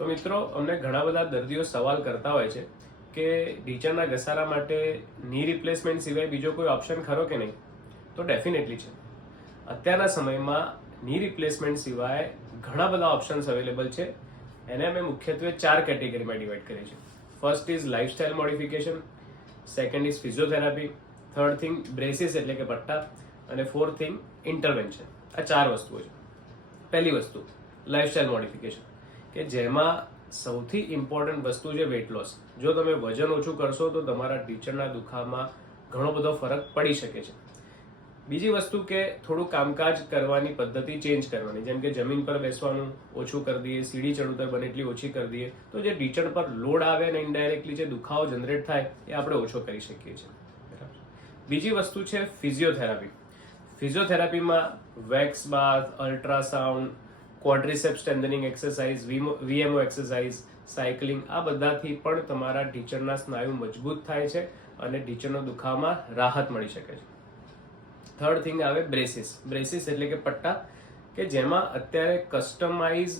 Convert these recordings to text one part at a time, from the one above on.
તો મિત્રો, અમને ઘણા બધા દર્દીઓ સવાલ કરતા હોય છે કે ઢીંચણના ઘસારા માટે ની રિપ્લેસમેન્ટ સિવાય બીજો કોઈ ઓપ્શન ખરો કે નહીં? તો ડેફિનેટલી છે. અત્યારના સમયમાં ની રિપ્લેસમેન્ટ સિવાય ઘણા બધા ઓપ્શન્સ અવેલેબલ છે. એને અમે મુખ્યત્વે 4 કેટેગરીમાં ડિવાઈડ કરીએ છીએ. First is lifestyle modification, second is physiotherapy, third thing braces એટલે કે પટ્ટા, અને ફોર્થ થિંગ ઇન્ટરવેન્શન. આ 4 વસ્તુઓ છે. પહેલી વસ્તુ લાઇફસ્ટાઇલ મોડિફિકેશન, કે જેમાં સૌથી ઇમ્પોર્ટન્ટ વસ્તુ છે વેટ લોસ. જો તમે વજન ઓછું કરશો તો તમારા ઢીંચણના દુખાવામાં ઘણો બધો ફરક પડી શકે છે. બીજી વસ્તુ કે થોડું કામકાજ કરવાની પદ્ધતિ ચેન્જ કરવાની, જેમ કે જમીન પર બેસવાનું ઓછું કરી દઈએ, સીડી ચડઉતર બને એટલી ઓછી કરી દઈએ, તો જે ઢીંચણ પર લોડ આવે અને ઇનડાયરેક્ટલી જે દુખાવો જનરેટ થાય એ આપણે ઓછો કરી શકીએ છીએ. બીજી વસ્તુ છે ફિઝિયોથેરાપી. ફિઝિયોથેરાપીમાં wax bath, ultrasound, quadricep strengthening exercise, VMO exercise, cycling, આ બધાથી પણ તમારા ઢીંચણના સ્નાયુ મજબૂત થાય છે અને ઢીંચણનો દુખાવામાં રાહત મળી શકે છે. થર્ડ થિંગ આવે બ્રેસીસ. બ્રેસીસ એટલે કે પટ્ટા, કે જેમાં અત્યારે કસ્ટમાઇઝ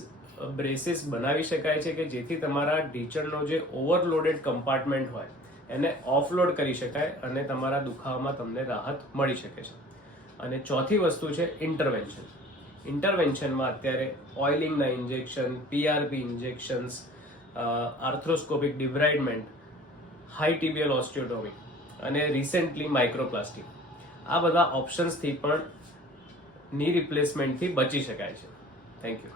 બ્રેસીસ બનાવી શકાય છે કે જેથી તમારા ઢીંચણનો જે ઓવરલોડેડ કમ્પાર્ટમેન્ટ હોય એને ઓફલોડ કરી શકાય અને તમારા દુખાવામાં તમને રાહત મળી શકે છે. અને ચોથી વસ્તુ છે ઇન્ટરવેન્શન. ઇન્ટરવેન્શનમાં અત્યારે ઓઇલિંગના ઇન્જેક્શન, પીઆરપી ઇન્જેક્શન્સ, આર્થ્રોસ્કોપિક ડિબ્રાઇડમેન્ટ, હાઈ ટીબિયલ ઓસ્ટિયોટોમી અને રિસેન્ટલી માઇક્રોપ્લાસ્ટિક, આ બધા ઓપ્શન્સથી પણ ની રિપ્લેસમેન્ટથી બચી શકાય છે. Thank you.